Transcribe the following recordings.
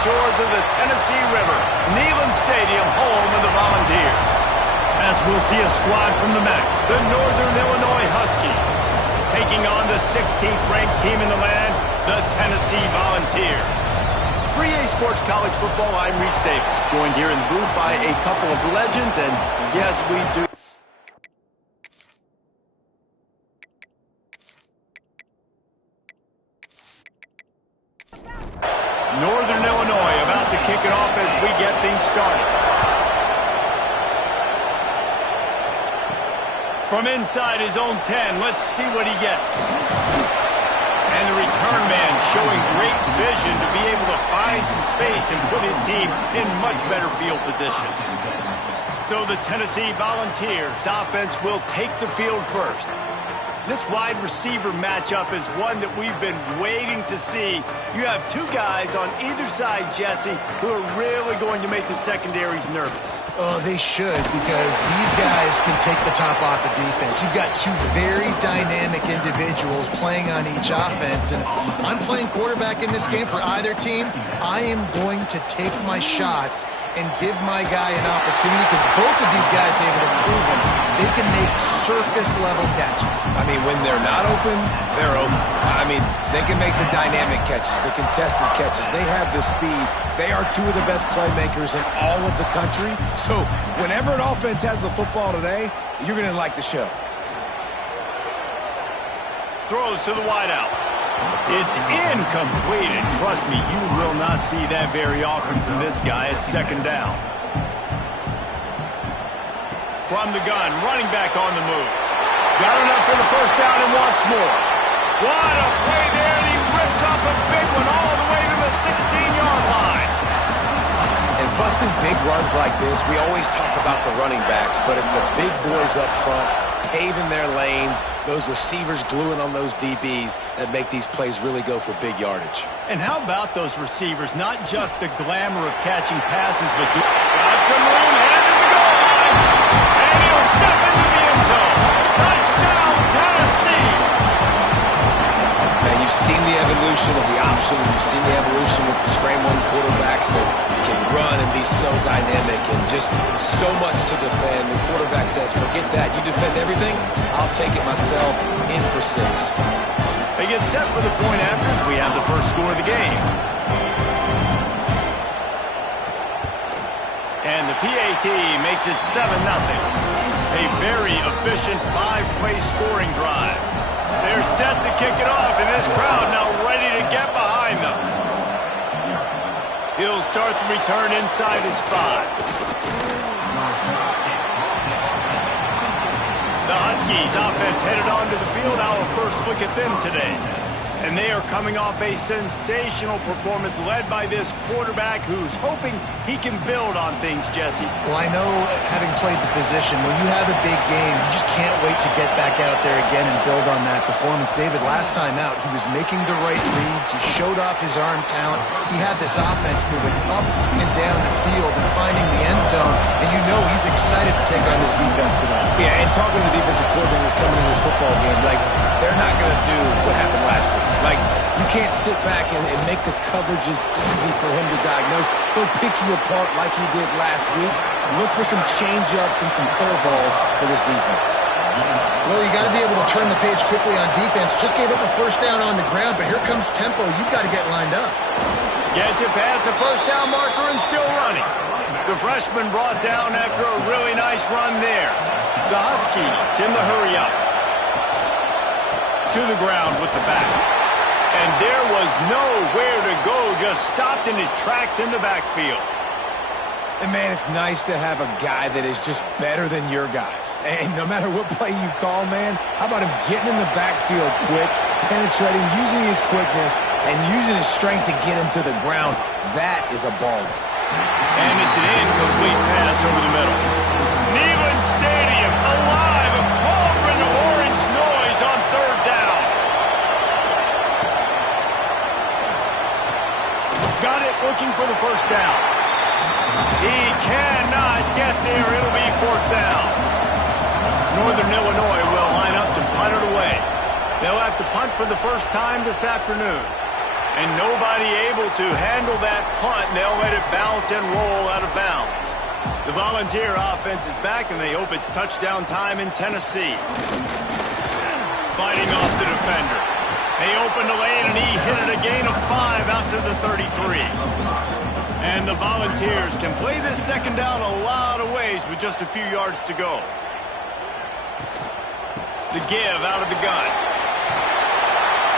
shores of the Tennessee River, Neyland Stadium, home of the Volunteers. As we'll see a squad from the MAC, the Northern Illinois Huskies, taking on the 16th ranked team in the land, the Tennessee Volunteers. For EA Sports College Football, I'm Reese Davis, joined here in the booth by a couple of legends, and yes, we do. Northern Illinois about to kick it off as we get things started. From inside his own 10, let's see what he gets. And the return man showing great vision to be able to find some space and put his team in much better field position. So the Tennessee Volunteers offense will take the field first. This wide receiver matchup is one that we've been waiting to see. You have two guys on either side, Jesse, who are really going to make the secondaries nervous. Oh, they should, because these guys can take the top off of defense. You've got two very dynamic individuals playing on each offense, and if I'm playing quarterback in this game for either team, I am going to take my shots and give my guy an opportunity, because both of these guys, David, have proven they can make circus-level catches. I mean, when they're not open, they're open. I mean, they can make the dynamic catches, the contested catches. They have the speed. They are two of the best playmakers in all of the country. So whenever an offense has the football today, you're going to like the show. Throws to the wideout. It's incomplete, and trust me, you will not see that very often from this guy. It's second down. From the gun, running back on the move. Got enough for the first down and wants more. What a play there, and he rips off a big one all the way to the 16-yard line. And busting big runs like this, we always talk about the running backs, but it's the big boys up front, paving their lanes, those receivers gluing on those DBs that make these plays really go for big yardage. And how about those receivers? Not just the glamour of catching passes, but got some room headed to the goal line. And he'll step into the end zone. Touchdown, Tennessee! Man, you've seen the evolution of the option. You've seen the evolution with scrambling quarterbacks that can run and be so dynamic and just so much to defend. The quarterback says, forget that. You defend everything, I'll take it myself. In for 6. They get set for the point after as we have the first score of the game. And the PAT makes it 7-0. A very efficient 5-play scoring drive. They're set to kick it off, and this crowd now ready to get behind them. He'll start the return inside his 5. The Huskies offense headed onto the field. Our first look at them today. And they are coming off a sensational performance led by this quarterback who's hoping he can build on things, Jesse. Well, I know, having played the position, when you have a big game, you just can't wait to get back out there again and build on that performance. David, last time out, he was making the right reads. He showed off his arm talent. He had this offense moving up and down the field and finding the end zone. And you know he's excited to take on this defense today. Yeah, and talking to the defensive coordinators coming in this football game, like, they're not going to do what happened last week. Like, you can't sit back and make the coverages easy for him to diagnose. He'll pick you apart like he did last week. Look for some change-ups and some curveballs for this defense. Well, you got to be able to turn the page quickly on defense. Just gave up a first down on the ground, but here comes tempo. You've got to get lined up. Gets it past the first down marker and still running. The freshman brought down after a really nice run there. The Huskies in the hurry-up. To the ground with the back. And there was nowhere to go, just stopped in his tracks in the backfield. And, man, it's nice to have a guy that is just better than your guys. And no matter what play you call, man, how about him getting in the backfield quick, penetrating, using his quickness, and using his strength to get him to the ground? That is a baller. And it's an incomplete pass over the middle. Neyland Stadium alive, a cauldron of orange noise on third down. Got it, looking for the first down. He cannot get there. It'll be fourth down. Northern Illinois will line up to punt it away. They'll have to punt for the first time this afternoon. And nobody able to handle that punt, and they'll let it bounce and roll out of bounds. The Volunteer offense is back, and they hope it's touchdown time in Tennessee. Fighting off the defender. They opened the lane, and he hit it a gain of 5 out to the 33. And the Volunteers can play this second down a lot of ways with just a few yards to go. The give out of the gun.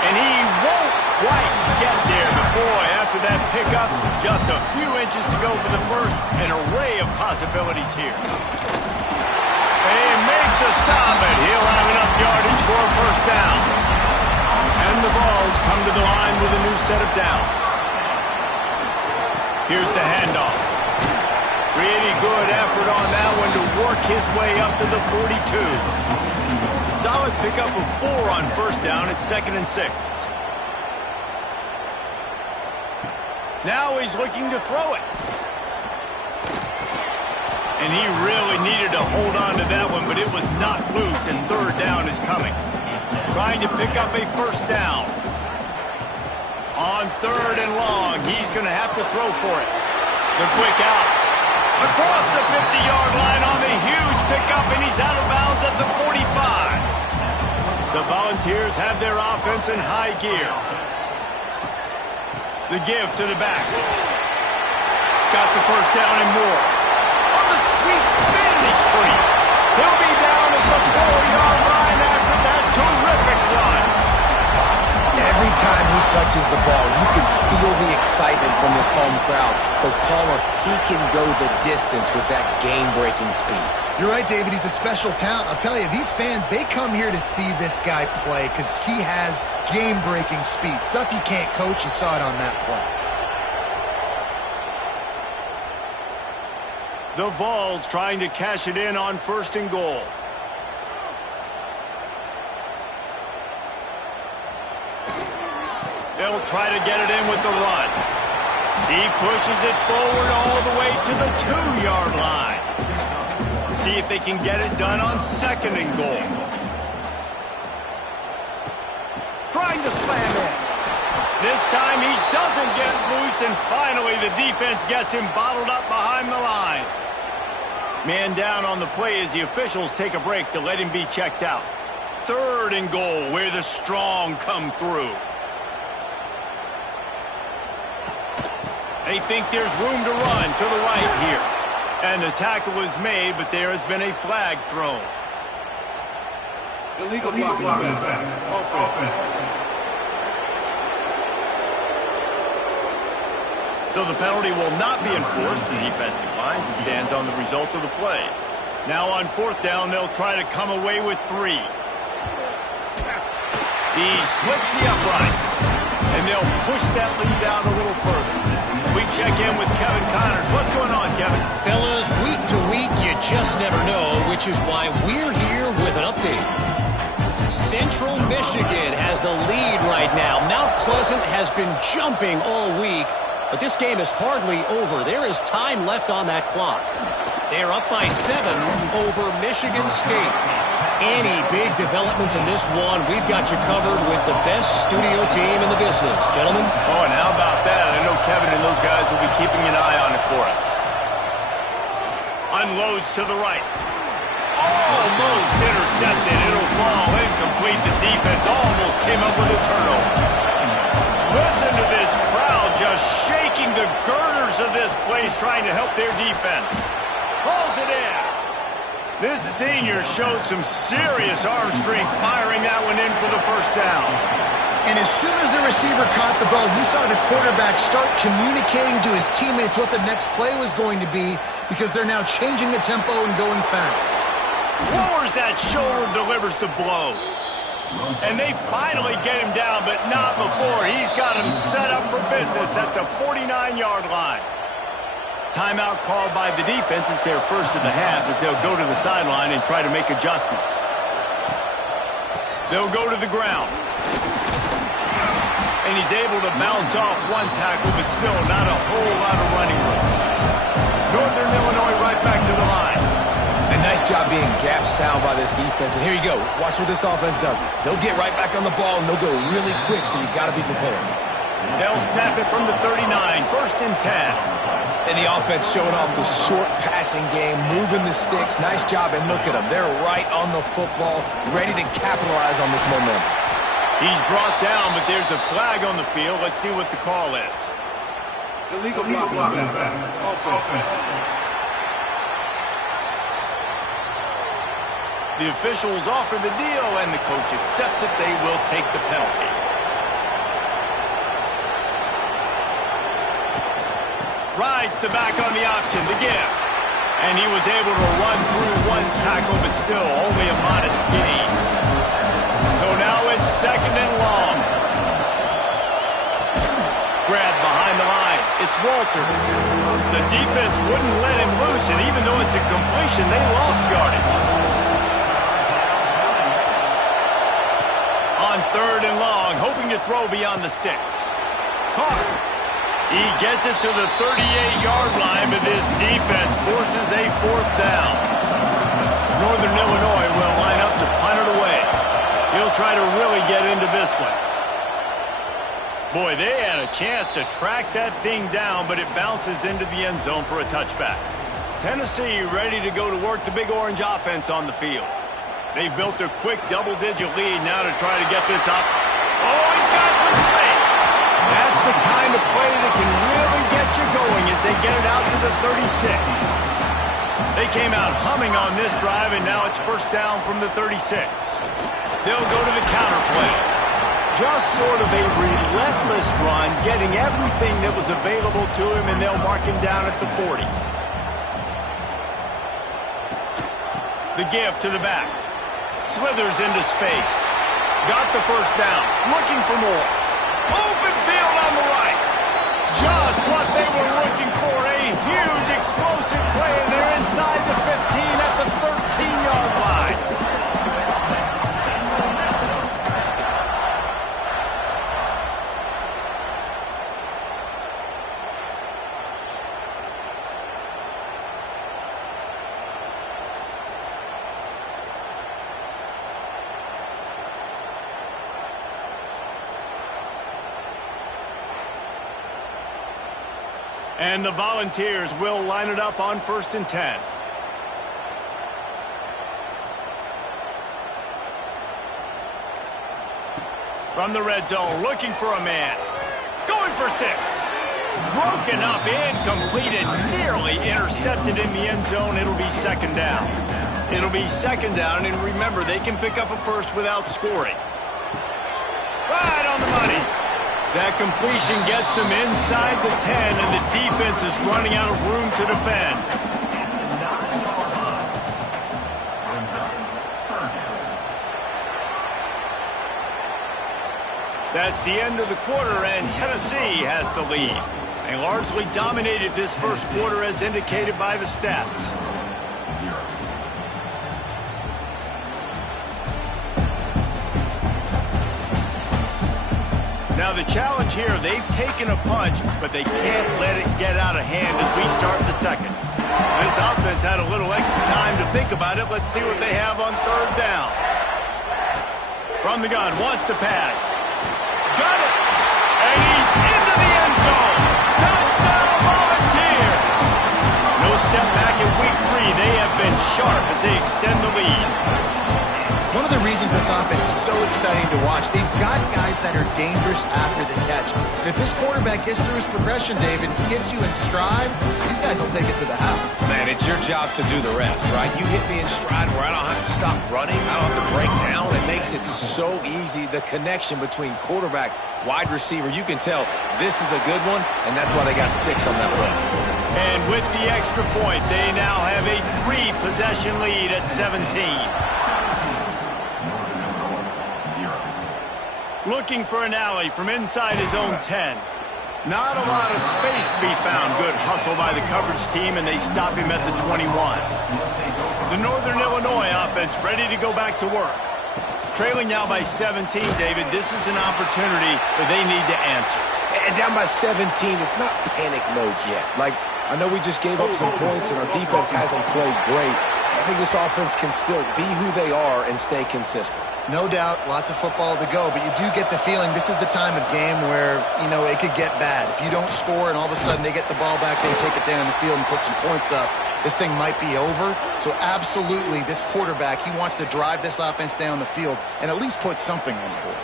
And he won't quite get there, but boy, after that pickup, just a few inches to go for the first. An array of possibilities here. They make the stop, and he'll have enough yardage for a first down. And the Vols come to the line with a new set of downs. Here's the handoff. Pretty good effort on that one to work his way up to the 42. Solid pickup of 4 on first down at 2nd and 6. Now he's looking to throw it. And he really needed to hold on to that one, but it was not loose, and third down is coming. Trying to pick up a first down. On 3rd and long, he's going to have to throw for it. The quick out. Across the 50-yard line on the huge pickup, and he's out of bounds at the 45. The Volunteers have their offense in high gear. The give to the back. Got the first down and more. On the sweet spin, he's free. He'll be down at the 4-yard line after that terrific run. Every time he touches the ball, you can feel the excitement from this home crowd because Palmer, he can go the distance with that game-breaking speed. You're right, David. He's a special talent. I'll tell you, these fans, they come here to see this guy play because he has game-breaking speed. Stuff you can't coach. You saw it on that play. The Vols trying to cash it in on 1st and goal. They'll try to get it in with the run. He pushes it forward all the way to the 2-yard line. See if they can get it done on 2nd and goal. Trying to slam in. This time he doesn't get loose, and finally the defense gets him bottled up behind the line. Man down on the play as the officials take a break to let him be checked out. 3rd and goal, where the strong come through. They think there's room to run to the right here. And the tackle is made, but there has been a flag thrown. Illegal blocking. So the penalty will not be enforced. The defense declines and stands on the result of the play. Now on 4th down, they'll try to come away with 3. He splits the uprights, and they'll push that lead out a little further. We check in with Kevin Connors. What's going on, Kevin? Fellas, week to week, you just never know, which is why we're here with an update. Central Michigan has the lead right now. Mount Pleasant has been jumping all week, but this game is hardly over. There is time left on that clock. They're up by 7 over Michigan State. Any big developments in this one, we've got you covered with the best studio team in the business. Gentlemen? Oh, and how about that? I know Kevin and those guys will be keeping an eye on it for us. Unloads to the right. Almost intercepted. It'll fall incomplete. The defense almost came up with a turnover. Listen to this crowd just shaking the girders of this place trying to help their defense. Pulls it in. This senior showed some serious arm strength firing that one in for the first down. And as soon as the receiver caught the ball, you saw the quarterback start communicating to his teammates what the next play was going to be because they're now changing the tempo and going fast. Lowers that shoulder, delivers the blow. And they finally get him down, but not before. He's got him set up for business at the 49-yard line. Timeout called by the defense. It's their first of the half as they'll go to the sideline and try to make adjustments. They'll go to the ground. And he's able to bounce off one tackle, but still not a whole lot of running room. Northern Illinois right back to the line. And nice job being gap sound by this defense. And here you go. Watch what this offense does. They'll get right back on the ball, and they'll go really quick, so you got to be prepared. They'll snap it from the 39, 1st and 10. And the offense showing off the short passing game, moving the sticks. Nice job, and look at them. They're right on the football, ready to capitalize on this momentum. He's brought down, but there's a flag on the field. Let's see what the call is. Illegal blocking. Offense. The officials offer the deal, and the coach accepts it. They will take the penalty. Rides the back on the option, the give. And he was able to run through one tackle, but still only a modest gain. So now it's 2nd and long. Grab behind the line. It's Walters. The defense wouldn't let him loose, and even though it's a completion, they lost yardage. On 3rd and long, hoping to throw beyond the sticks. Caught. He gets it to the 38-yard line, but this defense forces a 4th down. Northern Illinois will line up to punt it away. He'll try to really get into this one. Boy, they had a chance to track that thing down, but it bounces into the end zone for a touchback. Tennessee ready to go to work the Big Orange offense on the field. They've built a quick double-digit lead now to try to get this up. Oh, he's got some space. That's the kind of play that can really get you going as they get it out to the 36. They came out humming on this drive, and now it's 1st down from the 36. They'll go to the counter play. Just sort of a relentless run, getting everything that was available to him, and they'll mark him down at the 40. The give to the back. Slithers into space. Got the 1st down. Looking for more. Open field on the right. Just what they were looking for. A huge explosive play, and they're inside the 15 at the 13-yard line. And the Volunteers will line it up on 1st and 10. From the red zone, looking for a man. Going for 6. Broken up, incomplete, and nearly intercepted in the end zone. It'll be 2nd down. It'll be 2nd down, and remember, they can pick up a 1st without scoring. Right on the money. That completion gets them inside the 10, and the defense is running out of room to defend. That's the end of the quarter, and Tennessee has the lead. They largely dominated this 1st quarter as indicated by the stats. Now the challenge here, they've taken a punch, but they can't let it get out of hand as we start the 2nd. This offense had a little extra time to think about it. Let's see what they have on 3rd down. From the gun, wants to pass. Got it! And he's into the end zone! Touchdown, Volunteer! No step back in week 3. They have been sharp as they extend the lead. One of the reasons this offense is so exciting to watch, they've got guys that are dangerous after the catch. And if this quarterback gets through his progression, David, he gets you in stride, these guys will take it to the house. Man, it's your job to do the rest, right? You hit me in stride where I don't have to stop running. I don't have to break down. It makes it so easy. The connection between quarterback, wide receiver, you can tell this is a good one, and that's why they got 6 on that play. And with the extra point, they now have a 3-possession lead at 17. Looking for an alley from inside his own 10. Not a lot of space to be found. Good hustle by the coverage team, and they stop him at the 21. The Northern Illinois offense ready to go back to work. Trailing now by 17, David. This is an opportunity that they need to answer. And down by 17, it's not panic mode yet. Like, I know we just gave up some points, and our defense hasn't played great. I think this offense can still be who they are and stay consistent. No doubt, lots of football to go, but you do get the feeling this is the time of game where, it could get bad. If you don't score and all of a sudden they get the ball back, they take it down the field and put some points up, this thing might be over. So absolutely, this quarterback, he wants to drive this offense down the field and at least put something on the board.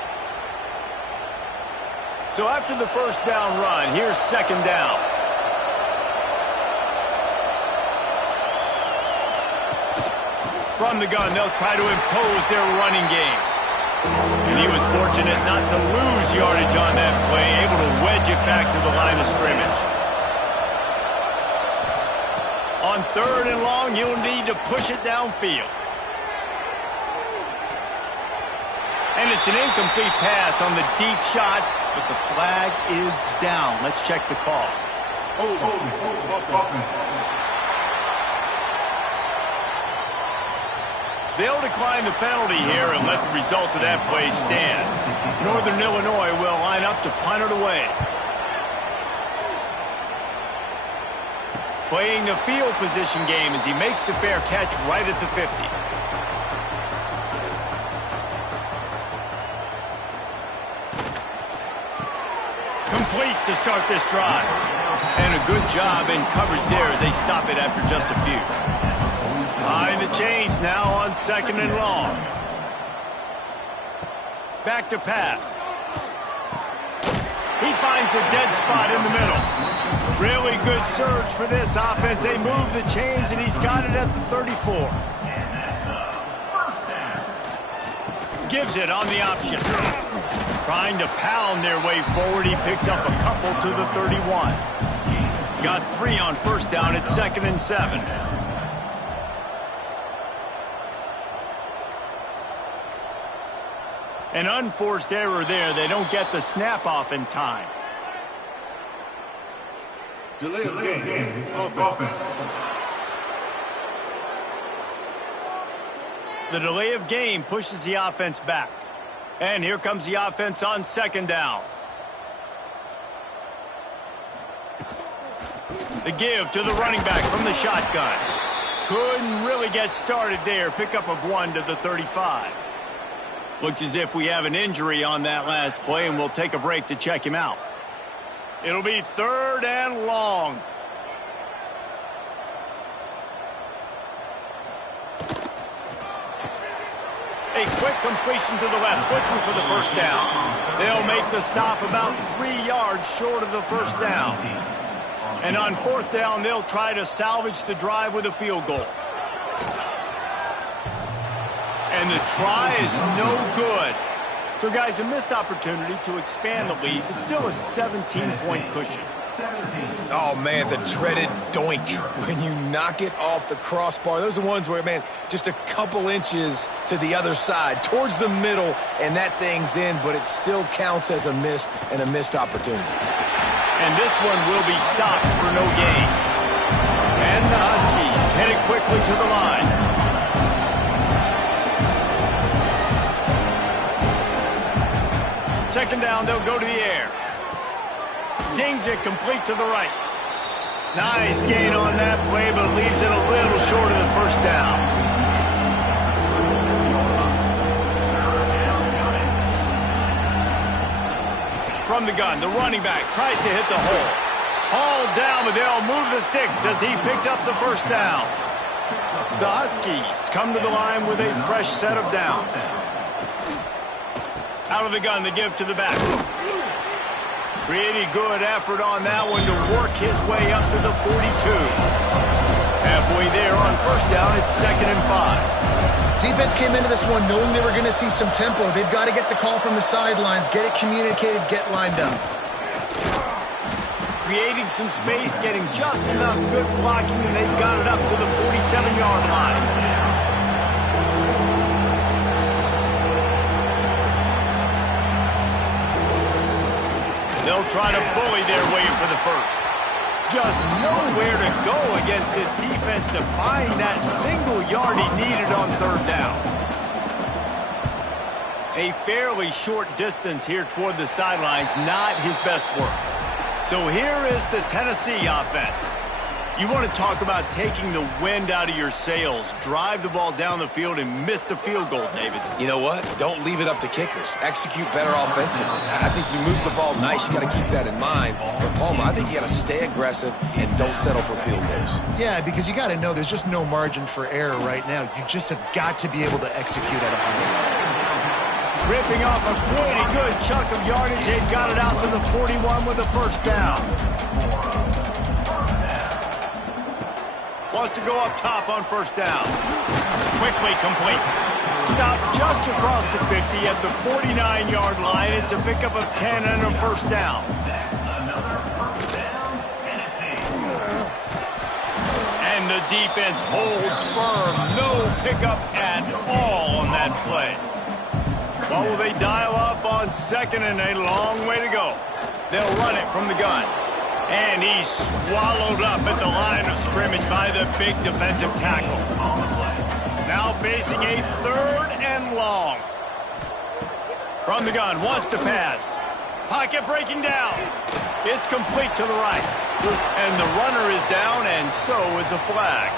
So after the first down run, here's second down. From the gun, they'll try to impose their running game. And he was fortunate not to lose yardage on that play, able to wedge it back to the line of scrimmage. On third and long, he'll need to push it downfield. And it's an incomplete pass on the deep shot, but the flag is down. Let's check the call. They'll decline the penalty here and let the result of that play stand. Northern Illinois will line up to punt it away. Playing the field position game as he makes the fair catch right at the 50. Complete to start this drive. And a good job in coverage there as they stop it after just a few. Behind the chains now on second and long. Back to pass. He finds a dead spot in the middle. Really good surge for this offense. They move the chains, and he's got it at the 34. Gives it on the option. Trying to pound their way forward. He picks up a couple to the 31. Got 3 on first down at 2nd and 7. An unforced error there. They don't get the snap off in time. Delay of game. Offense. The delay of game pushes the offense back. And here comes the offense on second down. The give to the running back from the shotgun. Couldn't really get started there. Pickup of 1 to the 35. Looks as if we have an injury on that last play, and we'll take a break to check him out. It'll be 3rd and long. A quick completion to the left, looking for the first down. They'll make the stop about 3 yards short of the first down. And on 4th down, they'll try to salvage the drive with a field goal. And the try is no good. So, guys, a missed opportunity to expand the lead. It's still a 17-point cushion. Oh, man, the dreaded doink when you knock it off the crossbar. Those are ones where, man, just a couple inches to the other side, towards the middle, and that thing's in, but it still counts as a missed opportunity. And this one will be stopped for no gain. And the Huskies head it quickly to the line. Second down, they'll go to the air. Zings it complete to the right. Nice gain on that play, but leaves it a little short of the first down. From the gun, the running back tries to hit the hole. Hauled down, but they'll move the sticks as he picks up the first down. The Huskies come to the line with a fresh set of downs. Out of the gun to give to the back. Pretty good effort on that one to work his way up to the 42. Halfway there on first down, it's 2nd and 5. Defense came into this one knowing they were going to see some tempo. They've got to get the call from the sidelines, get it communicated, get lined up. Creating some space, getting just enough good blocking, and they've got it up to the 47-yard line. They'll try to bully their way for the first. Just nowhere to go against this defense to find that single yard he needed on 3rd down. A fairly short distance here toward the sidelines, not his best work. So here is the Tennessee offense. You want to talk about taking the wind out of your sails. Drive the ball down the field and miss the field goal, David. You know what? Don't leave it up to kickers. Execute better offensively. I think you move the ball nice. You got to keep that in mind. But, Palmer, I think you got to stay aggressive and don't settle for field goals. Yeah, because you got to know there's just no margin for error right now. You just have got to be able to execute at a high level. Ripping off a pretty good chunk of yardage. They've got it out to the 41 with a first down. Wants to go up top on first down. Quickly complete. Stopped just across the 50 at the 49-yard line. It's a pickup of 10 and a first down. And the defense holds firm. No pickup at all on that play. Well, will they dial up on second and a long way to go? They'll run it from the gun. And he's swallowed up at the line of scrimmage by the big defensive tackle. Now facing a third and long. From the gun, wants to pass. Pocket breaking down. It's complete to the right. And the runner is down, and so is a flag.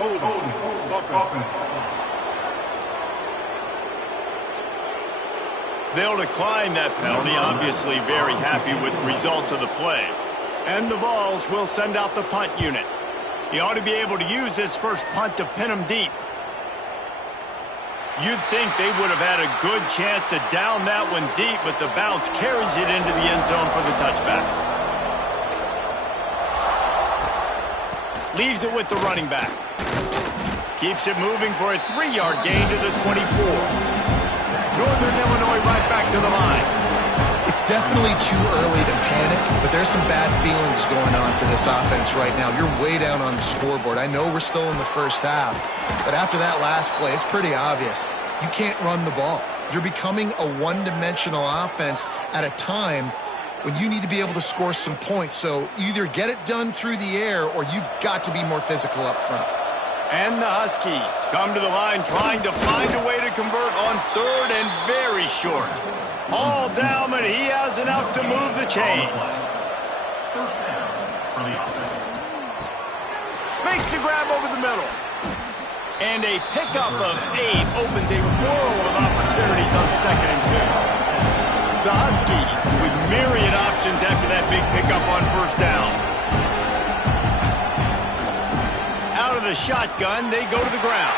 Hold. They'll decline that penalty, obviously very happy with the results of the play. And the Vols will send out the punt unit. He ought to be able to use this first punt to pin him deep. You'd think they would have had a good chance to down that one deep, but the bounce carries it into the end zone for the touchback. Leaves it with the running back. Keeps it moving for a 3-yard gain to the 24. Northern Illinois right back to the line. It's definitely too early to panic, but there's some bad feelings going on for this offense right now. You're way down on the scoreboard. I know we're still in the first half, but after that last play, it's pretty obvious. You can't run the ball. You're becoming a one-dimensional offense at a time when you need to be able to score some points. So either get it done through the air or you've got to be more physical up front. And the Huskies come to the line trying to find a way to convert on third and very short. All down, but he has enough to move the chains. Makes the grab over the middle. And a pickup of 8 opens a world of opportunities on second and 2. The Huskies with myriad options after that big pickup on first down. Out of the shotgun, they go to the ground.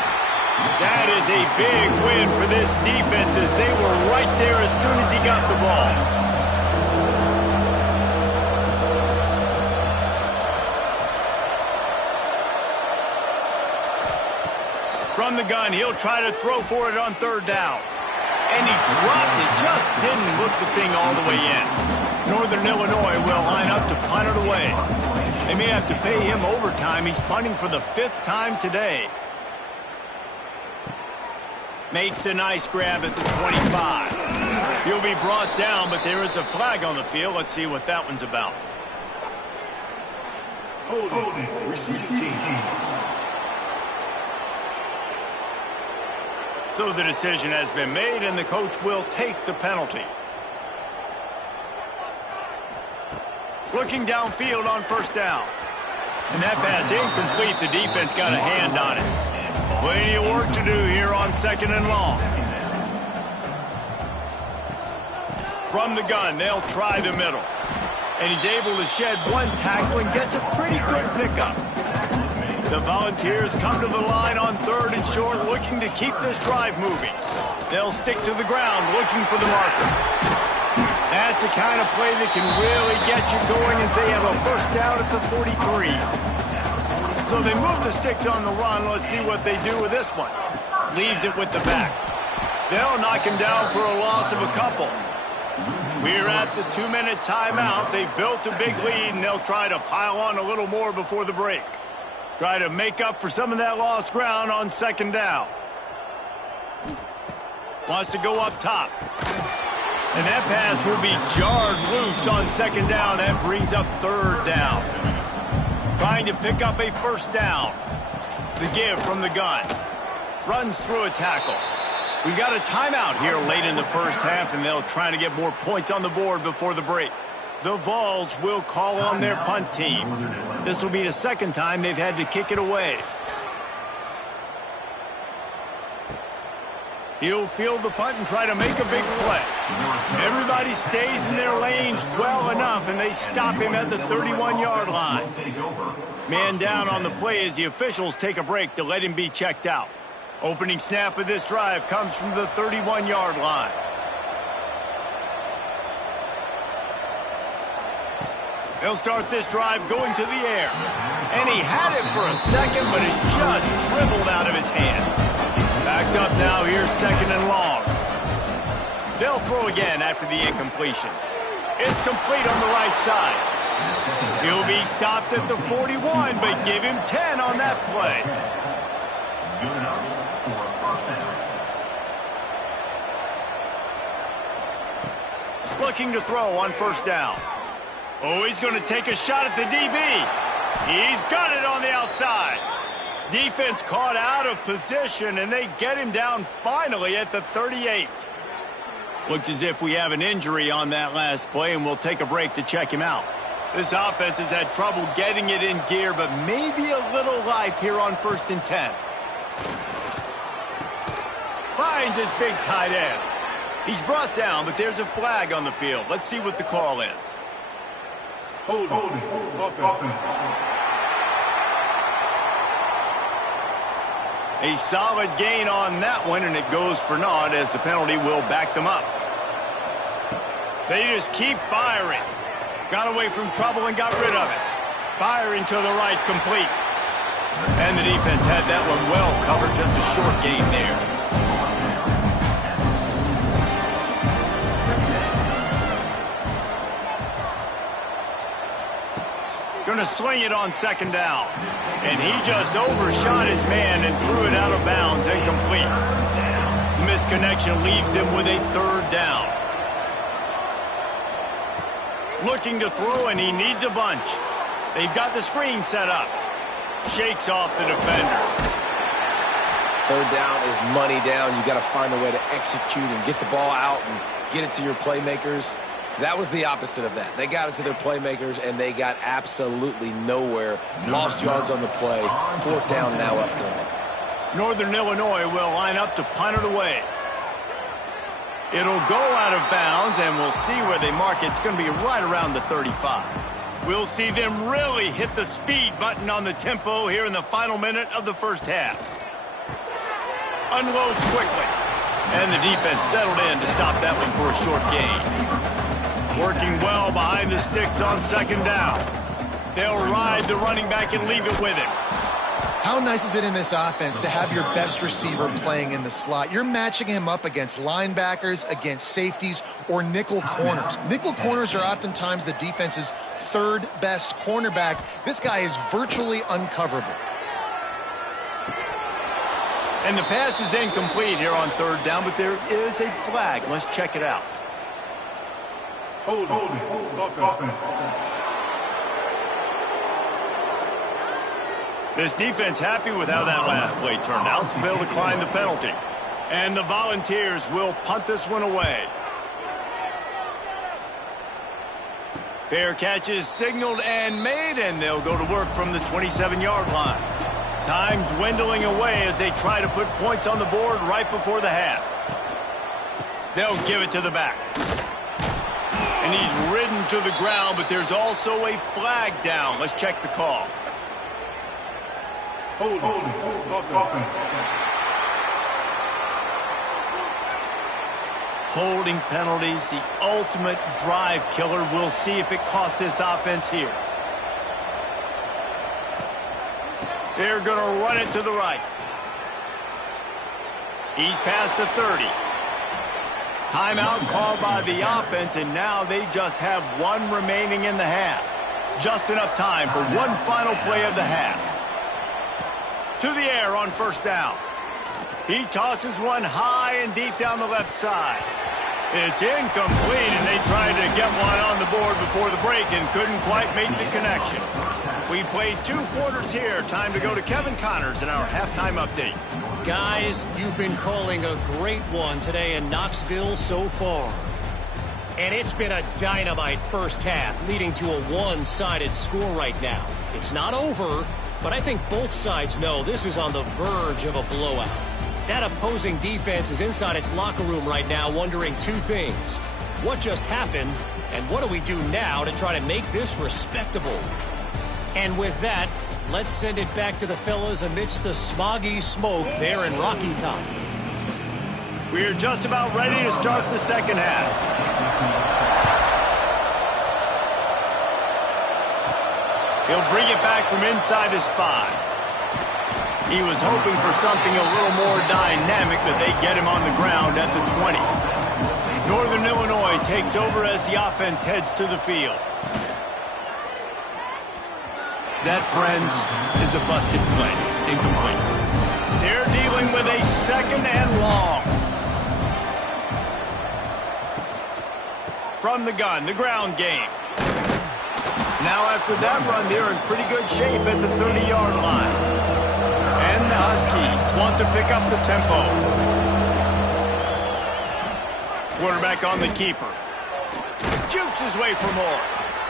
That is a big win for this defense as they were right there as soon as he got the ball. From the gun, he'll try to throw for it on third down. And he dropped it, just didn't look the thing all the way in. Northern Illinois will line up to punt it away. They may have to pay him overtime. He's punting for the 5th time today. Makes a nice grab at the 25. He'll be brought down, but there is a flag on the field. Let's see what that one's about. Holding. Receiving team. So the decision has been made, and the coach will take the penalty. Looking downfield on first down. And that pass incomplete. The defense got a hand on it. Plenty of work to do here on second and long. From the gun, they'll try the middle. And he's able to shed one tackle and gets a pretty good pickup. The Volunteers come to the line on third and short, looking to keep this drive moving. They'll stick to the ground, looking for the marker. That's the kind of play that can really get you going as they have a first down at the 43. So they move the sticks on the run. Let's see what they do with this one. Leaves it with the back. They'll knock him down for a loss of a couple. We're at the 2-minute timeout. They've built a big lead, and they'll try to pile on a little more before the break. Try to make up for some of that lost ground on second down. Wants to go up top. And that pass will be jarred loose on second down. That brings up third down. Trying to pick up a first down. The give from the gun. Runs through a tackle. We've got a timeout here late in the first half, and they'll try to get more points on the board before the break. The Vols will call on their punt team. This will be the second time they've had to kick it away. He'll field the punt and try to make a big play. Everybody stays in their lanes well enough, and they stop him at the 31-yard line. Man down on the play as the officials take a break to let him be checked out. Opening snap of this drive comes from the 31-yard line. They'll start this drive going to the air. And he had it for a second, but it just dribbled out of his hands. Backed up now, here's second and long. They'll throw again after the incompletion. It's complete on the right side. He'll be stopped at the 41, but give him 10 on that play. Looking to throw on first down. Oh, he's going to take a shot at the DB. He's got it on the outside. Defense caught out of position, and they get him down finally at the 38. Looks as if we have an injury on that last play, and we'll take a break to check him out. This offense has had trouble getting it in gear, but maybe a little life here on 1st and 10. Finds his big tight end. He's brought down, but there's a flag on the field. Let's see what the call is. Holding. Offense. A solid gain on that one, and it goes for naught as the penalty will back them up. They just keep firing. Got away from trouble and got rid of it. Firing to the right, complete. And the defense had that one well covered, just a short gain there. Going to swing it on second down. And he just overshot his man and threw it out of bounds, incomplete. The misconnection leaves them with a third down. Looking to throw, and he needs a bunch. They've got the screen set up. Shakes off the defender. Third down is money down. You got to find a way to execute and get the ball out and get it to your playmakers. That was the opposite of that. They got it to their playmakers, and they got absolutely nowhere. Lost yards on the play. Fourth down now upcoming. Northern Illinois will line up to punt it away. It'll go out of bounds, and we'll see where they mark it. It's going to be right around the 35. We'll see them really hit the speed button on the tempo here in the final minute of the first half. Unloads quickly. And the defense settled in to stop that one for a short gain. Working well behind the sticks on second down. They'll ride the running back and leave it with him. How nice is it in this offense to have your best receiver playing in the slot? You're matching him up against linebackers, against safeties, or nickel corners. Nickel corners are oftentimes the defense's third best cornerback. This guy is virtually uncoverable. And the pass is incomplete here on third down, but there is a flag. Let's check it out. Holding. Offense. This defense happy with how that last play turned out, so they'll decline the penalty. And the Volunteers will punt this one away. Fair catch is signaled and made, and they'll go to work from the 27-yard line. Time dwindling away as they try to put points on the board right before the half. They'll give it to the back. And he's ridden to the ground, but there's also a flag down. Let's check the call. Holding. Holding penalties, the ultimate drive killer. We'll see if it costs this offense here. They're going to run it to the right. He's past the 30. Timeout called by the offense, and now they just have one remaining in the half. Just enough time for one final play of the half. To the air on first down. He tosses one high and deep down the left side. It's incomplete, and they tried to get one on the board before the break and couldn't quite make the connection. We played 2 quarters here. Time to go to Kevin Connors in our halftime update. Guys, you've been calling a great one today in Knoxville so far. And it's been a dynamite first half, leading to a one-sided score right now. It's not over, but I think both sides know this is on the verge of a blowout. That opposing defense is inside its locker room right now wondering two things. What just happened, and what do we do now to try to make this respectable? And with that, let's send it back to the fellas amidst the smoggy smoke there in Rocky Top. We're just about ready to start the second half. He'll bring it back from inside his 5. He was hoping for something a little more dynamic, but they get him on the ground at the 20. Northern Illinois takes over as the offense heads to the field. That, friends, is a busted play. Incomplete. They're dealing with a second and long. From the gun, the ground game. Now after that run, they're in pretty good shape at the 30-yard line. And the Huskies want to pick up the tempo. Quarterback on the keeper. Jukes his way for more.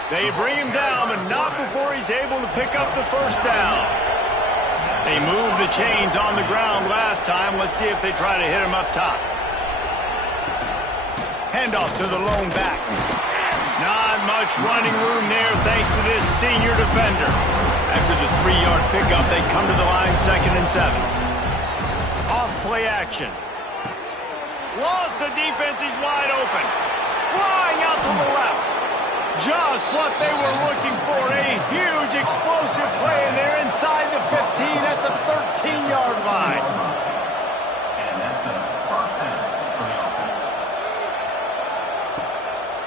They bring him down, but not before he's able to pick up the first down. They moved the chains on the ground last time. Let's see if they try to hit him up top. Handoff to the lone back. Not much running room there thanks to this senior defender. After the 3-yard pickup, they come to the line 2nd and 7. Off play action. Lost the defense, he's wide open. Flying out to the left. Just what they were looking for. A huge explosive play, and they're inside the 15 at the 13-yard line.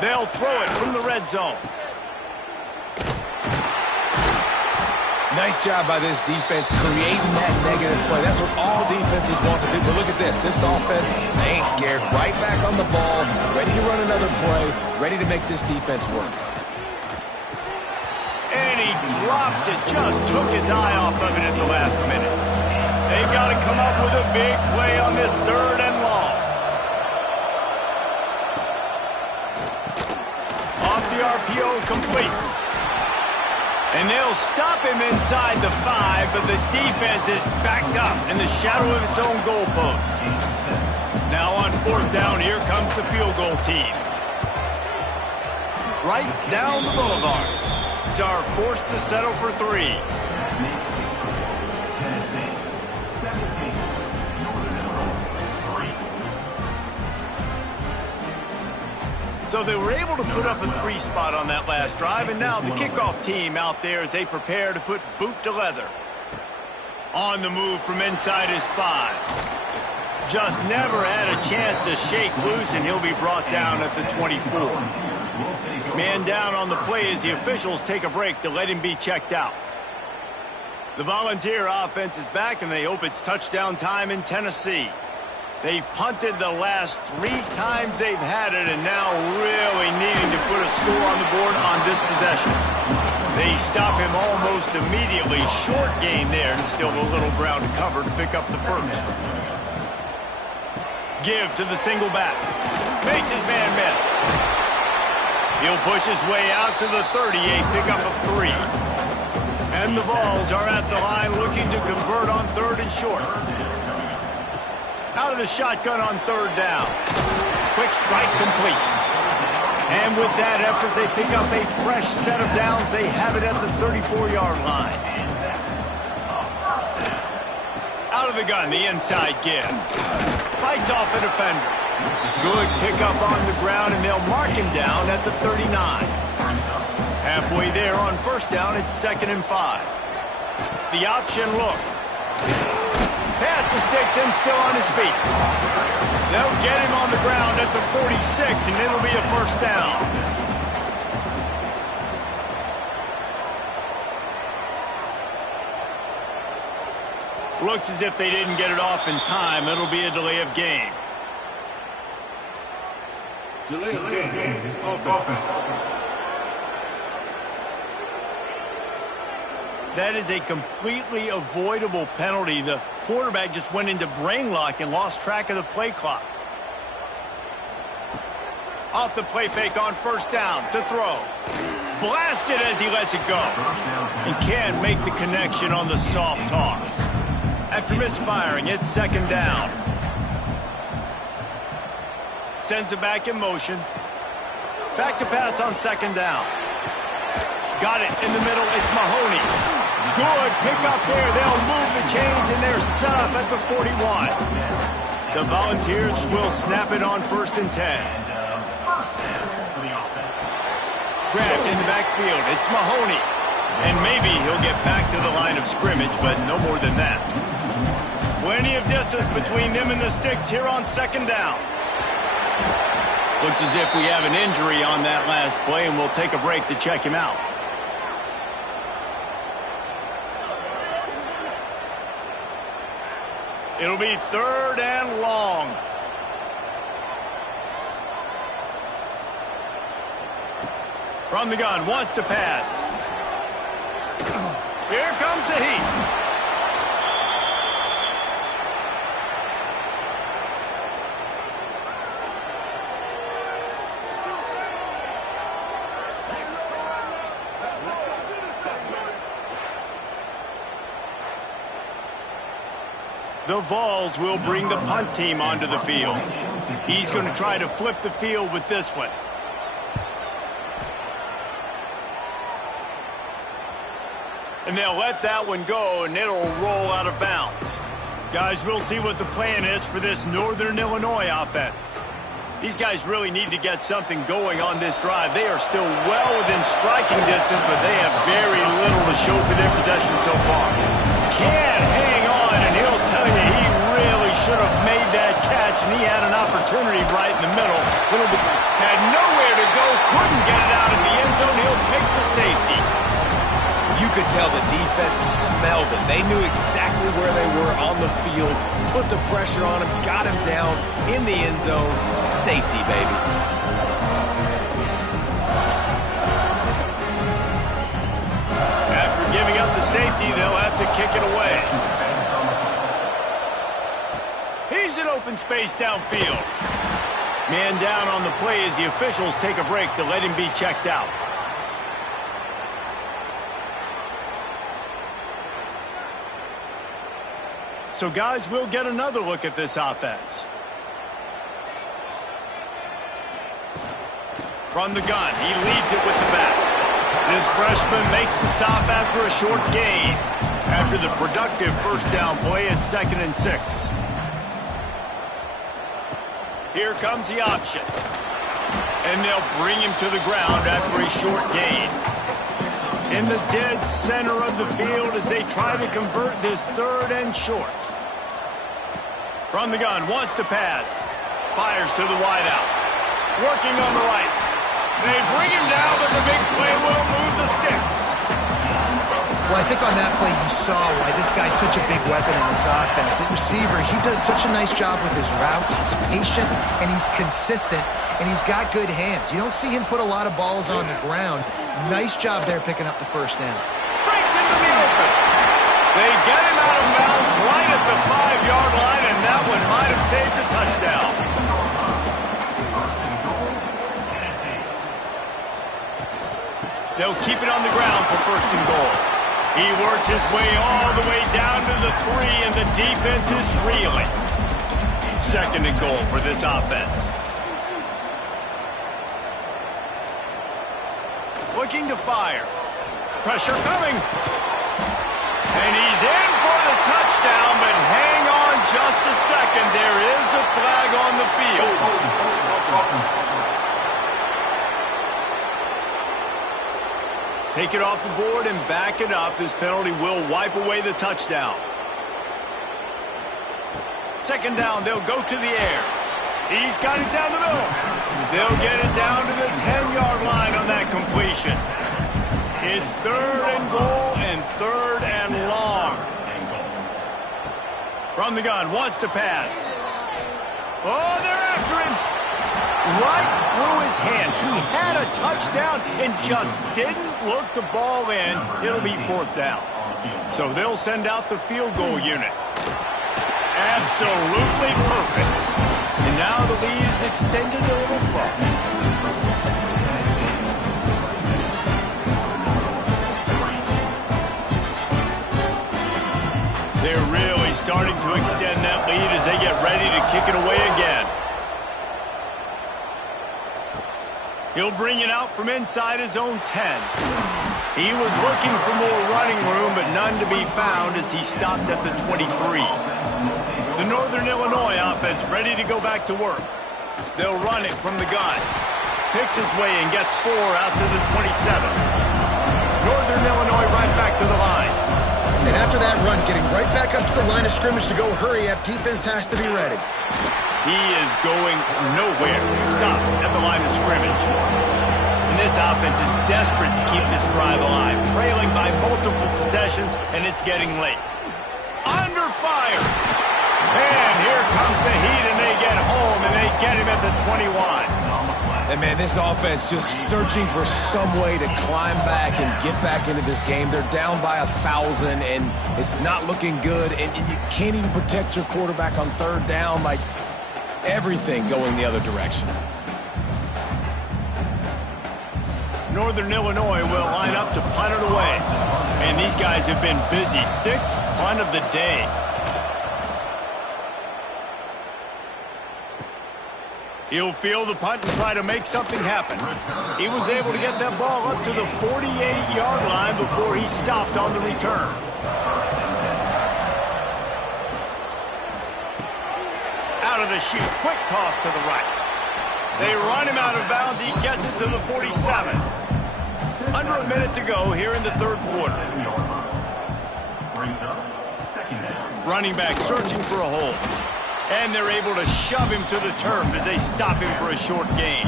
They'll throw it from the red zone. Nice job by this defense creating that negative play. That's what all defenses want to do. But look at this. This offense, they ain't scared. Right back on the ball, ready to run another play, ready to make this defense work. And he drops it. Just took his eye off of it at the last minute. They've got to come up with a big play on this 3rd and long. RPO complete. And they'll stop him inside the 5, but the defense is backed up in the shadow of its own goalpost. Now on 4th down, here comes the field goal team. Right down the boulevard. Are forced to settle for 3. So they were able to put up a 3 spot on that last drive, and now the kickoff team out there as they prepare to put boot to leather. On the move from inside his 5. Just never had a chance to shake loose, and he'll be brought down at the 24. Man down on the play as the officials take a break to let him be checked out. The Volunteer offense is back, and they hope it's touchdown time in Tennessee. They've punted the last 3 times they've had it, and now really needing to put a score on the board on this possession. They stop him almost immediately. Short gain there, and still a little ground to cover to pick up the first. Give to the single back. Makes his man miss. He'll push his way out to the 38, pick up a 3. And the Vols are at the line looking to convert on 3rd and short. Out of the shotgun on 3rd down. Quick strike complete. And with that effort, they pick up a fresh set of downs. They have it at the 34-yard line. Out of the gun, the inside give. Fights off a defender. Good pickup on the ground, and they'll mark him down at the 39. Halfway there on 1st down, it's 2nd and 5. The option look. Pass the sticks and still on his feet. They'll get him on the ground at the 46, and it'll be a 1st down. Looks as if they didn't get it off in time. It'll be a delay of game. Delay of game. Offense. That is a completely avoidable penalty. The quarterback just went into brain lock and lost track of the play clock. Off the play fake on first down to throw. Blasted as he lets it go. He can't make the connection on the soft toss. After misfiring, it's second down. Sends it back in motion. Back to pass on second down. Got it in the middle. It's Mahoney. Good pick up there. They'll move the chains, and they're set up at the 41. The Volunteers will snap it on 1st and 10. Grabbed in the backfield. It's Mahoney. And maybe he'll get back to the line of scrimmage, but no more than that. Plenty of distance between them and the sticks here on second down. Looks as if we have an injury on that last play, and we'll take a break to check him out. It'll be 3rd and long. From the gun, wants to pass. Here comes the heat. The Vols will bring the punt team onto the field. He's going to try to flip the field with this one. And they'll let that one go, and it'll roll out of bounds. Guys, we'll see what the plan is for this Northern Illinois offense. These guys really need to get something going on this drive. They are still well within striking distance, but they have very little to show for their possession so far. Can't hang on, and he'll tell you he really should have made that catch, and he had an opportunity right in the middle. Had nowhere to go, couldn't get it out of the end zone. He'll take the safety. You could tell the defense smelled it. They knew exactly where they were on the field, put the pressure on him, got him down in the end zone. Safety, baby. After giving up the safety, they'll have to kick it away. He's in open space downfield. Man down on the play as the officials take a break to let him be checked out. So, guys, we'll get another look at this offense. From the gun, he leads it with the back. This freshman makes the stop after a short gain. After the productive first down play at 2nd and 6. Here comes the option. And they'll bring him to the ground after a short gain. In the dead center of the field as they try to convert this 3rd and short. From the gun, wants to pass. Fires to the wideout. Working on the right. They bring him down, but the big play will move the sticks. Well, I think on that play you saw why this guy's such a big weapon in this offense. At receiver, he does such a nice job with his routes. He's patient, and he's consistent, and he's got good hands. You don't see him put a lot of balls on the ground. Nice job there picking up the first down. Breaks into the open. They get him out of bounds right at the 5-yard line, and that one might have saved the touchdown. They'll keep it on the ground for 1st and goal. He works his way all the way down to the 3, and the defense is reeling. 2nd and goal for this offense. Looking to fire. Pressure coming. And he's in for the touchdown, but hang on just a second. There is a flag on the field. Take it off the board and back it up. This penalty will wipe away the touchdown. 2nd down, they'll go to the air. He's got it down the middle. They'll get it down to the 10-yard line on that completion. It's 3rd and goal and 3rd and long. From the gun, wants to pass. Oh, they're after him. Right through his hands. He had a touchdown and just didn't look the ball in. It'll be 4th down. So they'll send out the field goal unit. Absolutely perfect. And now the lead is extended a little further. They're really starting to extend that lead as they get ready to kick it away again. He'll bring it out from inside his own 10. He was looking for more running room, but none to be found as he stopped at the 23. The Northern Illinois offense ready to go back to work. They'll run it from the gun. Picks his way and gets 4 out to the 27. Northern Illinois right back to the line. And after that run, getting right back up to the line of scrimmage to go hurry up, defense has to be ready. He is going nowhere. Stop at the line of scrimmage. And this offense is desperate to keep this drive alive, trailing by multiple possessions, and it's getting late. Under fire. And here comes the heat, and they get home, and they get him at the 21. And, man, this offense just searching for some way to climb back and get back into this game. They're down by 1,000, and it's not looking good. And you can't even protect your quarterback on third down. Like, everything going the other direction. Northern Illinois will line up to punt it away. And these guys have been busy. 6th punt of the day. He'll field the punt and try to make something happen. He was able to get that ball up to the 48-yard line before he stopped on the return. Out of the chute, quick toss to the right. They run him out of bounds. He gets it to the 47. Under a minute to go here in the third quarter. Running back searching for a hole. And they're able to shove him to the turf as they stop him for a short gain.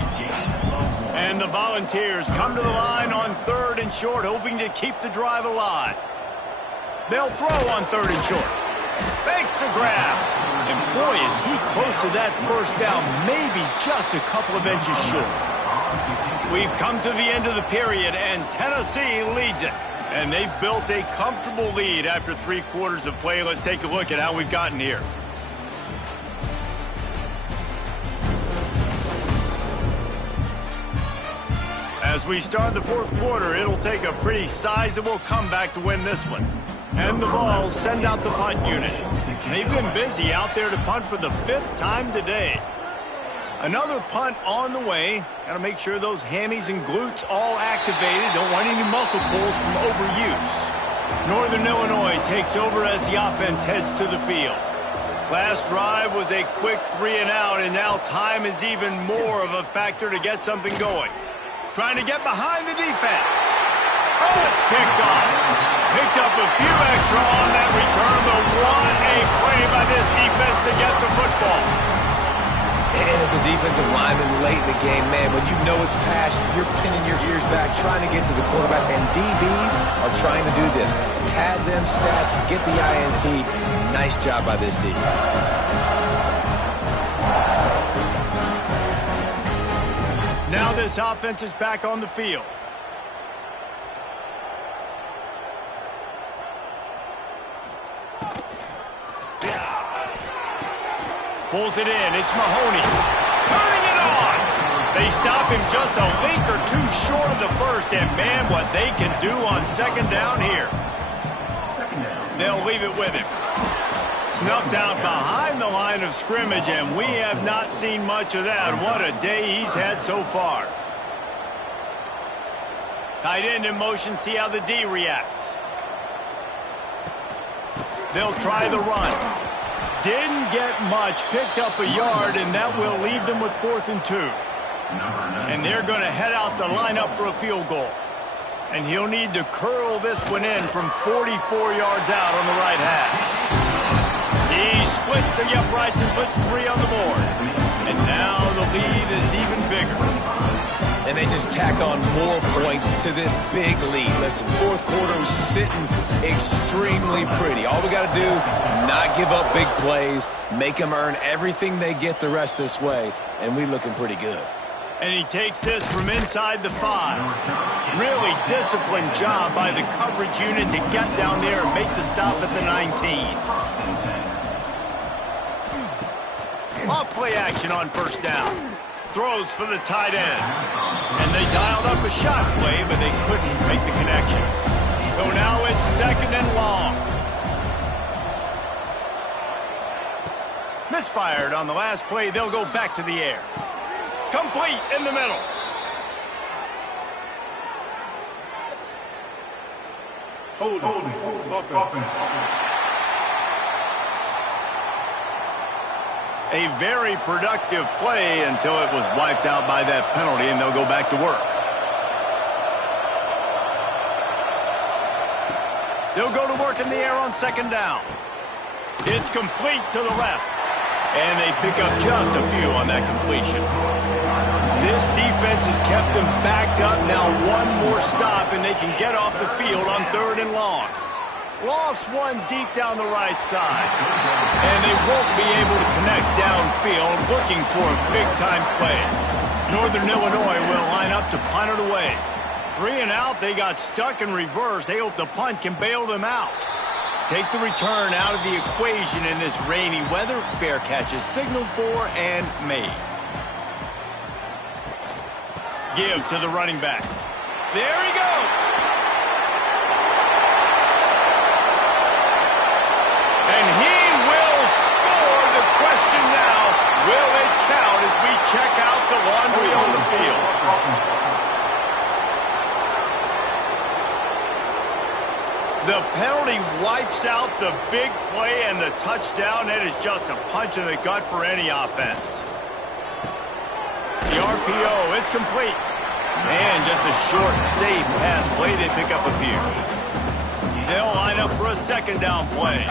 And the Volunteers come to the line on 3rd and short, hoping to keep the drive alive. They'll throw on 3rd and short. Fakes the grab. And boy, is he close to that first down, maybe just a couple of inches short. We've come to the end of the period, and Tennessee leads it. And they've built a comfortable lead after 3 quarters of play. Let's take a look at how we've gotten here. As we start the fourth quarter, it'll take a pretty sizable comeback to win this one. And the Vols send out the punt unit. They've been busy out there to punt for the 5th time today. Another punt on the way. Got to make sure those hammies and glutes all activated. Don't want any muscle pulls from overuse. Northern Illinois takes over as the offense heads to the field. Last drive was a quick 3 and out, and now time is even more of a factor to get something going. Trying to get behind the defense. Oh, it's picked off. Picked up a few extra on that return, but what a play by this defense to get the football. And as a defensive lineman late in the game, man, when you know it's past, you're pinning your ears back, trying to get to the quarterback, and DBs are trying to do this. Pad them stats, get the INT. Nice job by this D. Now this offense is back on the field. Pulls it in. It's Mahoney. Turning it on. They stop him just a link or two short of the first. And, man, what they can do on 2nd down here. They'll leave it with him. Snuffed out behind the line of scrimmage, and we have not seen much of that. What a day he's had so far. Tight end in motion, see how the D reacts. They'll try the run. Didn't get much, picked up a yard, and that will leave them with 4th and 2. And they're going to head out to line up for a field goal. And he'll need to curl this one in from 44 yards out on the right hash. He splits the uprights and puts 3 on the board. And now the lead is even bigger. And they just tack on more points to this big lead. Listen, fourth quarter was sitting extremely pretty. All we got to do, not give up big plays, make them earn everything they get the rest this way, and we looking pretty good. And he takes this from inside the 5. Really disciplined job by the coverage unit to get down there and make the stop at the 19. Off play action on first down. Throws for the tight end. And they dialed up a shot play, but they couldn't make the connection. So now it's 2nd and long. Misfired on the last play. They'll go back to the air. Complete in the middle. Holding. Offense. A very productive play until it was wiped out by that penalty, and they'll go back to work. They'll go to work in the air on 2nd down. It's complete to the left. And they pick up just a few on that completion. This defense has kept them backed up. Now one more stop, and they can get off the field on 3rd and long. Lofts one deep down the right side. And they won't be able to connect downfield, looking for a big-time play. Northern Illinois will line up to punt it away. 3 and out, they got stuck in reverse. They hope the punt can bail them out. Take the return out of the equation in this rainy weather. Fair catch is signaled for and made. Give to the running back. There he goes. And he will score. The question now, will it count as we check out the laundry on the field? The penalty wipes out the big play, and the touchdown. That is just a punch in the gut for any offense. The RPO, it's complete. And just a short, safe pass play. They pick up a few. They'll line up for a 2nd down play.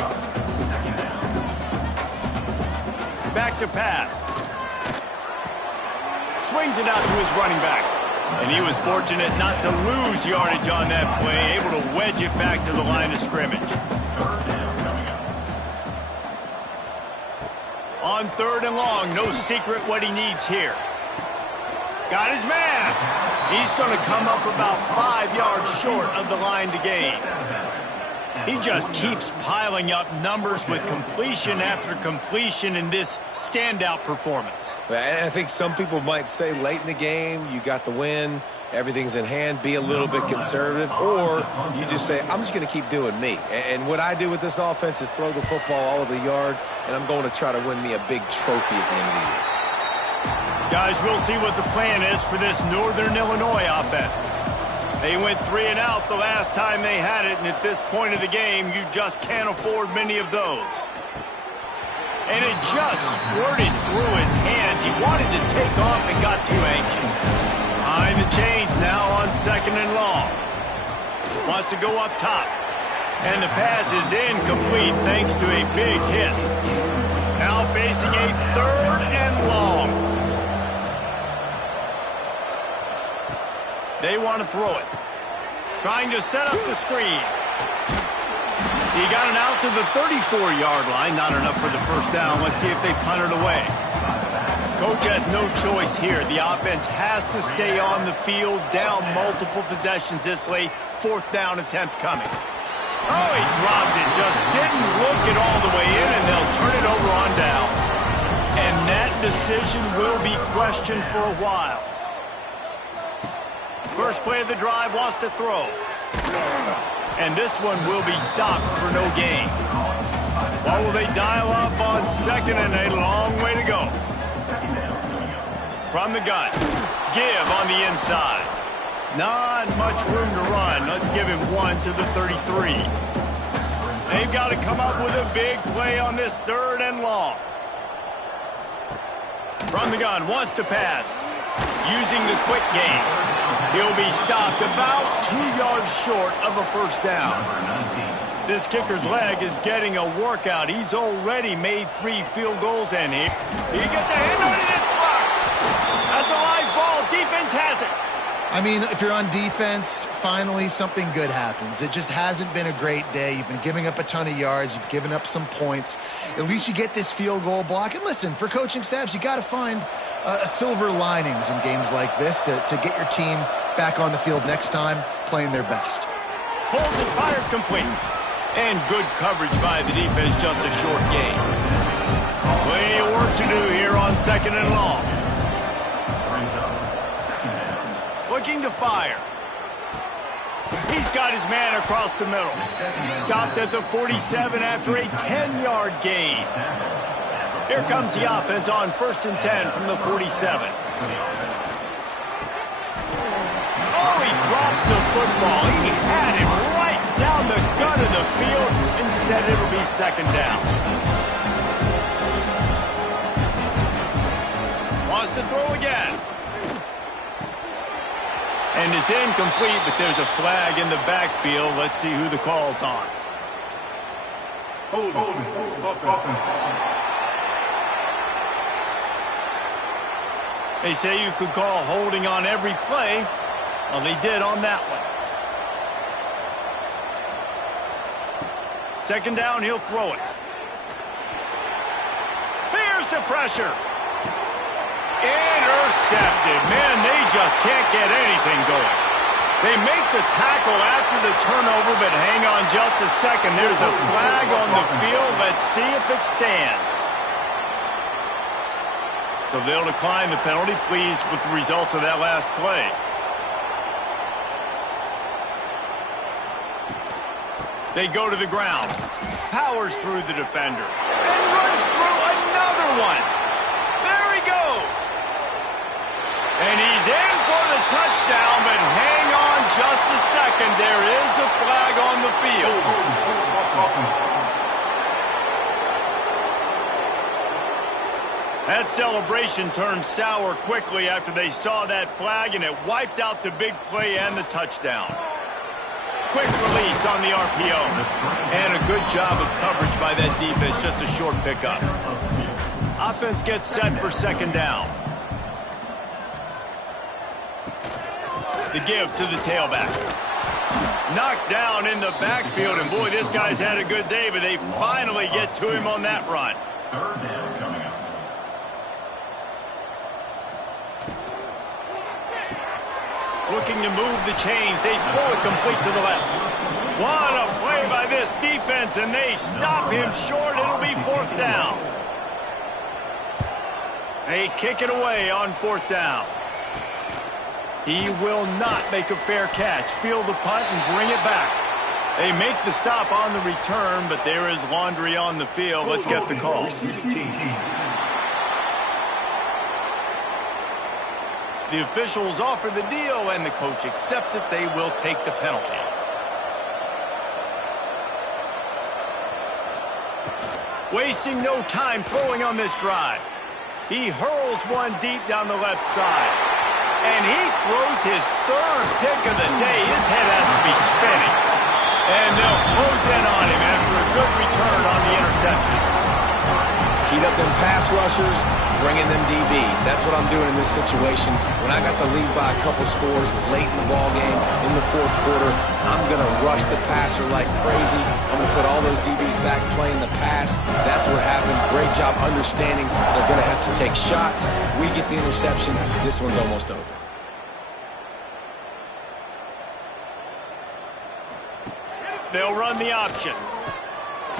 Back to pass. Swings it out to his running back. And he was fortunate not to lose yardage on that play, able to wedge it back to the line of scrimmage. On 3rd and long, no secret what he needs here. Got his man. He's going to come up about 5 yards short of the line to gain. He just keeps piling up numbers with completion after completion in this standout performance. And I think some people might say late in the game, you got the win, everything's in hand, be a little bit conservative, or you just say, I'm just going to keep doing me. And what I do with this offense is throw the football all over the yard, and I'm going to try to win me a big trophy at the end of the year. Guys, we'll see what the plan is for this Northern Illinois offense. They went 3 and out the last time they had it, and at this point of the game, you just can't afford many of those. And it just squirted through his hands. He wanted to take off and got too anxious. Behind the chains now on 2nd and long. Wants to go up top. And the pass is incomplete thanks to a big hit. Now facing a 3rd and long. They want to throw it. Trying to set up the screen. He got it out to the 34-yard line. Not enough for the 1st down. Let's see if they punt it away. Coach has no choice here. The offense has to stay on the field, down multiple possessions this late. 4th down attempt coming. Oh, he dropped it. Just didn't look it all the way in, and they'll turn it over on downs. And that decision will be questioned for a while. First play of the drive, wants to throw. And this one will be stopped for no gain. What will they dial up on 2nd and a long way to go? From the gun. Give on the inside. Not much room to run. Let's give him 1 to the 33. They've got to come up with a big play on this 3rd and long. From the gun, wants to pass. Using the quick game. He'll be stopped about 2 yards short of a 1st down. This kicker's leg is getting a workout. He's already made 3 field goals, and he gets a hand on it. It's blocked. That's a live ball. Defense has it. I mean, if you're on defense, finally something good happens. It just hasn't been a great day. You've been giving up a ton of yards. You've given up some points. At least you get this field goal block. And listen, for coaching staffs, you got to find silver linings in games like this to get your team back on the field next time playing their best. Pulls and fired complete. And good coverage by the defense, just a short gain. Plenty of work to do here on 2nd and long. Looking to fire. He's got his man across the middle. Stopped at the 47 after a 10-yard gain. Here comes the offense on 1st and 10 from the 47. Oh, he drops the football. He had it right down the gut of the field. Instead, it'll be 2nd down. Wants to throw again. And it's incomplete, but there's a flag in the backfield. Let's see who the call's on. Hold offense. They say you could call holding on every play. Well, they did on that one. 2nd down, he'll throw it. Here's the pressure. Intercepted. Man, they just can't get anything going. They make the tackle after the turnover, but hang on just a second. There's a flag on the field. Let's see if it stands. So they'll decline the penalty. Pleased with the results of that last play. They go to the ground. Powers through the defender. And runs through another one. There he goes. And he's in for the touchdown, but hang on just a second. There is a flag on the field. That celebration turned sour quickly after they saw that flag, and it wiped out the big play and the touchdown. Quick release on the RPO. And a good job of coverage by that defense, just a short pickup. Offense gets set for 2nd down. The give to the tailback. Knocked down in the backfield, and boy, this guy's had a good day, but they finally get to him on that run. 3rd down coming up. Looking to move the chains. They throw it complete to the left. What a play by this defense, and they stop him short. It'll be 4th down. They kick it away on 4th down. He will not make a fair catch. Field the punt and bring it back. They make the stop on the return, but there is laundry on the field. Let's get the call. The officials offer the deal, and the coach accepts it. They will take the penalty. Wasting no time throwing on this drive. He hurls one deep down the left side. And he throws his 3rd pick of the day. His head has to be spinning. And they'll close in on him after a good return on the interception. Heat up them pass rushers, bring in them DBs. That's what I'm doing in this situation. When I got the lead by a couple scores late in the ball game, in the 4th quarter, I'm going to rush the passer like crazy. I'm going to put all those DBs back playing the pass. That's what happened. Great job understanding they're going to have to take shots. We get the interception. This one's almost over. They'll run the option.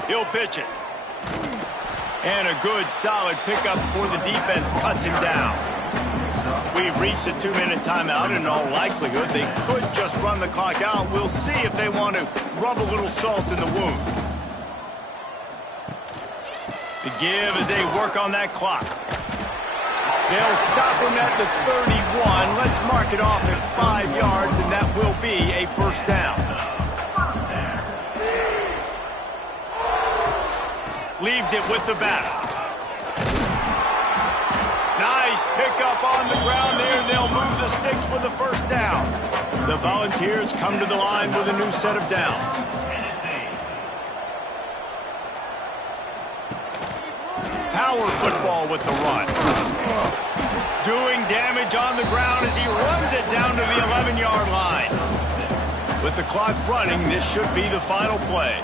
He'll pitch it. And a good, solid pickup before the defense cuts him down. We've reached a 2-minute timeout. In all likelihood, they could just run the clock out. We'll see if they want to rub a little salt in the wound. The give as they work on that clock. They'll stop him at the 31. Let's mark it off at 5 yards, and that will be a 1st down. Leaves it with the batter. Nice pickup on the ground there. They'll move the sticks with the 1st down. The Volunteers come to the line with a new set of downs. Power football with the run. Doing damage on the ground as he runs it down to the 11-yard line. With the clock running, this should be the final play.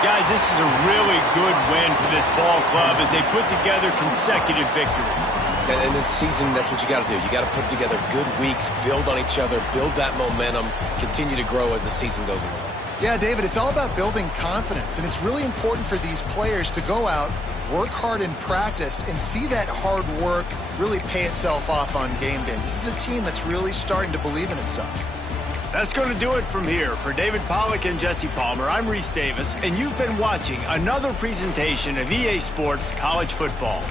Guys, this is a really good win for this ball club as they put together consecutive victories. In this season, that's what you got to do. You got to put together good weeks, build on each other, build that momentum, continue to grow as the season goes along. Yeah, David, it's all about building confidence, and it's really important for these players to go out, work hard in practice, and see that hard work really pay itself off on game day. This is a team that's really starting to believe in itself. That's going to do it from here. For David Pollack and Jesse Palmer, I'm Reese Davis, and you've been watching another presentation of EA Sports College Football.